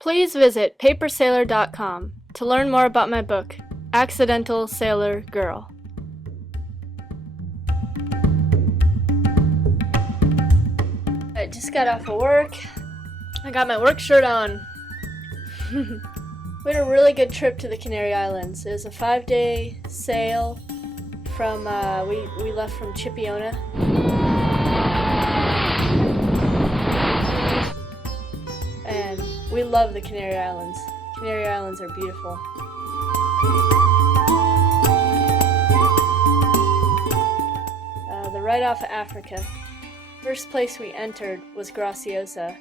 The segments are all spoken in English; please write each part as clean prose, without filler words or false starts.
Please visit papersailor.com to learn more about my book, Accidental Sailor Girl. I just got off of work. I got my work shirt on. We had a really good trip to the Canary Islands. It was a 5-day sail from, we left from Chipiona. And we love the Canary Islands. Canary Islands are beautiful. They're right off of Africa. First place we entered was Graciosa.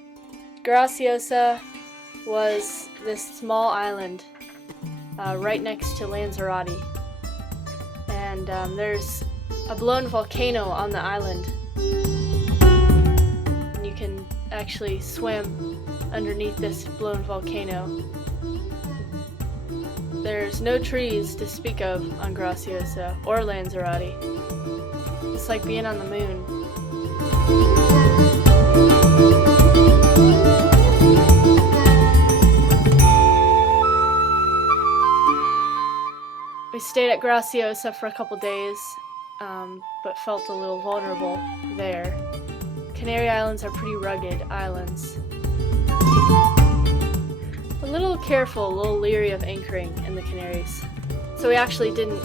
Graciosa was this small island right next to Lanzarote. And there's a blown volcano on the island. And you can actually swim underneath this blown volcano. There's no trees to speak of on Graciosa or Lanzarote. It's like being on the moon. We stayed at Graciosa for a couple days, but felt a little vulnerable there. Canary Islands are pretty rugged islands. A little careful, a little leery of anchoring in the Canaries. So we actually didn't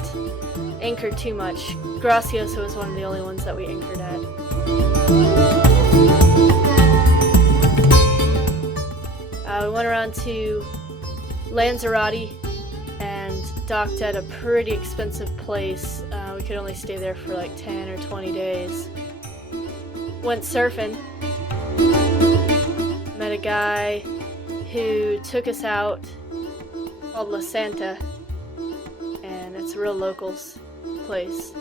anchor too much. Graciosa was one of the only ones that we anchored at. We went around to Lanzarote and docked at a pretty expensive place. We could only stay there for like 10 or 20 days. Went surfing. Met a guy who took us out called La Santa, and it's a real locals place.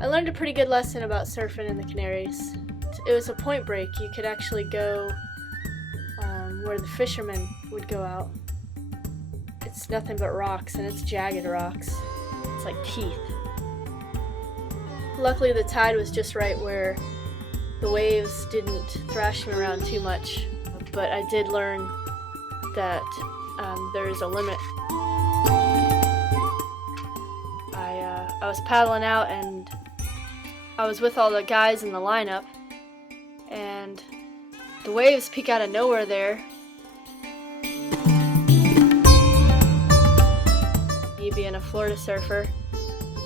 I learned a pretty good lesson about surfing in the Canaries. It was a point break. You could actually go where the fishermen would go out. It's nothing but rocks, and it's jagged rocks. It's like teeth. Luckily the tide was just right where the waves didn't thrash me around too much, but I did learn that there is a limit. I was paddling out, and I was with all the guys in the lineup, and the waves peak out of nowhere there. Me being a Florida surfer,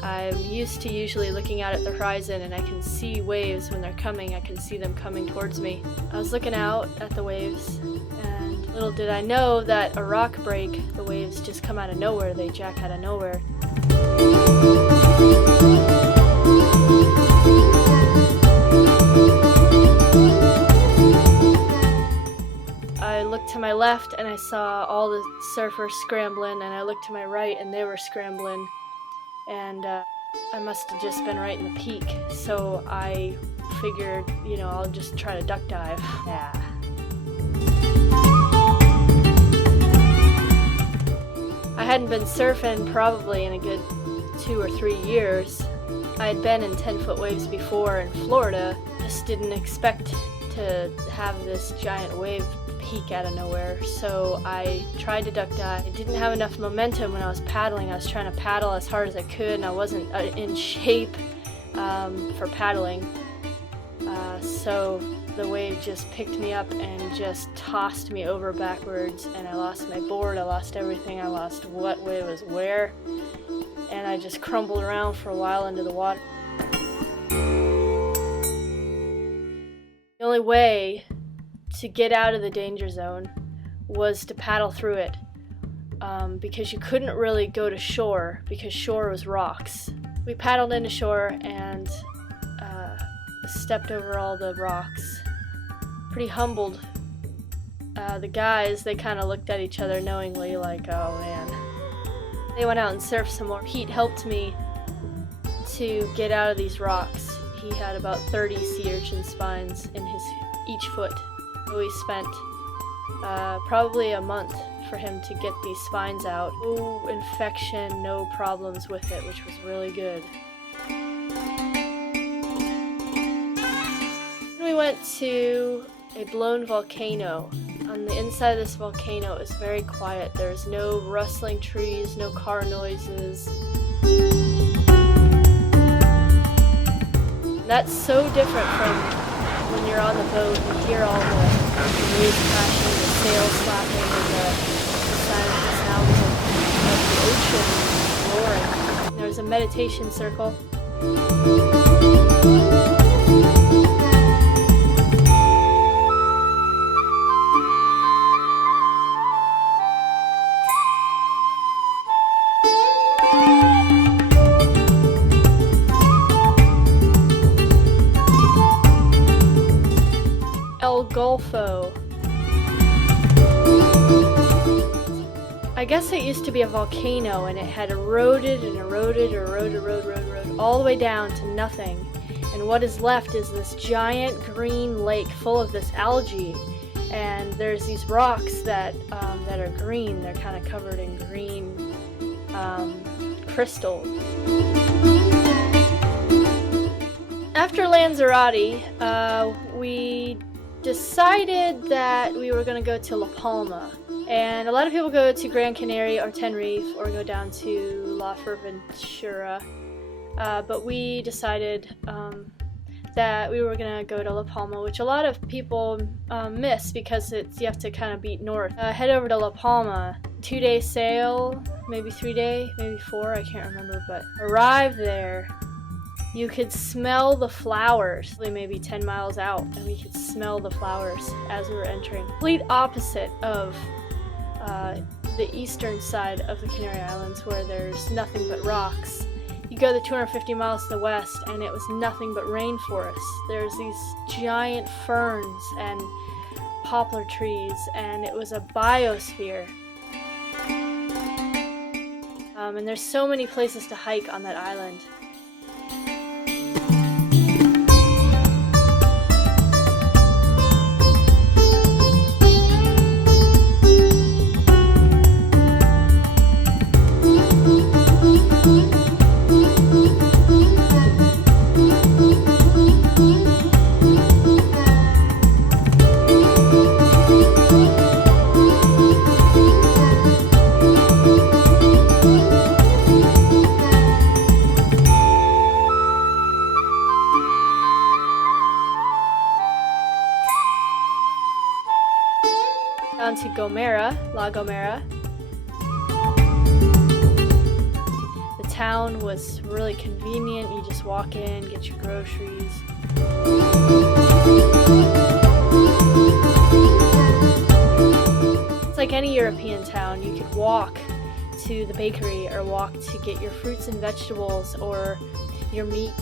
I'm used to usually looking out at the horizon, and I can see waves when they're coming. I can see them coming towards me. I was looking out at the waves, and little did I know that a rock break, the waves just come out of nowhere. They jack out of nowhere. I looked to my left and I saw all the surfers scrambling, and I looked to my right and they were scrambling, and I must have just been right in the peak, so I figured, I'll just try to duck dive. Yeah. I hadn't been surfing probably in a good 2 or 3 years. I had been in 10-foot waves before in Florida, just didn't expect to have this giant wave peak out of nowhere, so I tried to duck dive. I didn't have enough momentum when I was paddling. I was trying to paddle as hard as I could, and I wasn't in shape for paddling, so the wave just picked me up and just tossed me over backwards, and I lost my board, I lost everything, I lost what way was where, and I just crumbled around for a while under the water. The only way to get out of the danger zone was to paddle through it, because you couldn't really go to shore because shore was rocks. We paddled into shore and stepped over all the rocks. Pretty humbled. The guys, they kind of looked at each other knowingly like, oh man. They went out and surfed some more. Pete helped me to get out of these rocks. He had about 30 sea urchin spines in each foot. We spent probably a month for him to get these spines out. No infection, no problems with it, which was really good. We went to a blown volcano. On the inside of this volcano, it was very quiet. There's no rustling trees, no car noises. That's so different from when you're on the boat and hear all the waves crashing, the sails slapping, and the sounds of the ocean roaring. There's a meditation circle. Golfo. I guess it used to be a volcano and it had eroded all the way down to nothing. And what is left is this giant green lake full of this algae. And there's these rocks that are green. They're kind of covered in green crystals. After Lanzarote, we decided that we were going to go to La Palma. And a lot of people go to Gran Canary or Tenerife or go down to La Fuerteventura. But we decided that we were going to go to La Palma, which a lot of people miss because you have to kind of beat north. Head over to La Palma, 2-day sail, maybe 3-day, maybe 4, I can't remember, but arrive there. You could smell the flowers, maybe 10 miles out, and we could smell the flowers as we were entering. Complete opposite of the eastern side of the Canary Islands, where there's nothing but rocks. You go the 250 miles to the west, and it was nothing but rainforest. There's these giant ferns and poplar trees, and it was a biosphere. And there's so many places to hike on that island. Down to Gomera, La Gomera. The town was really convenient. You just walk in, get your groceries. It's like any European town. You could walk to the bakery or walk to get your fruits and vegetables or your meat.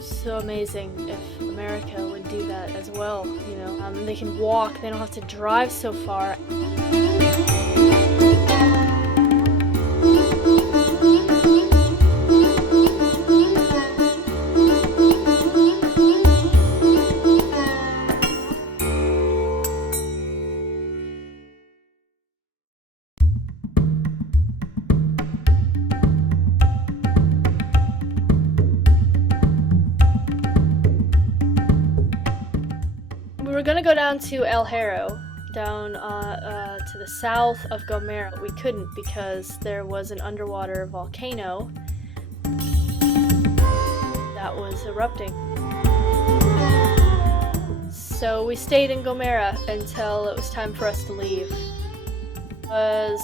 So amazing if America would do that as well, you know. They can walk, they don't have to drive so far. We were gonna go down to El Hierro, down to the south of Gomera, but we couldn't because there was an underwater volcano that was erupting. So we stayed in Gomera until it was time for us to leave. It was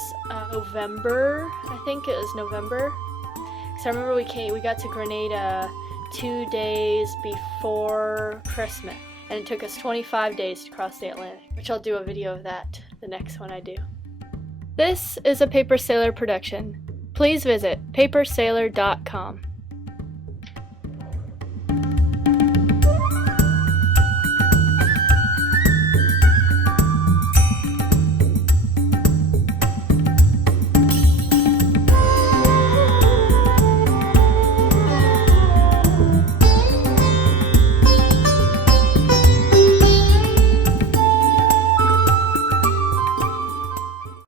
November, I think it was November. Because I remember we got to Grenada 2 days before Christmas. And it took us 25 days to cross the Atlantic, which I'll do a video of that the next one I do. This is a Paper Sailor production. Please visit papersailor.com.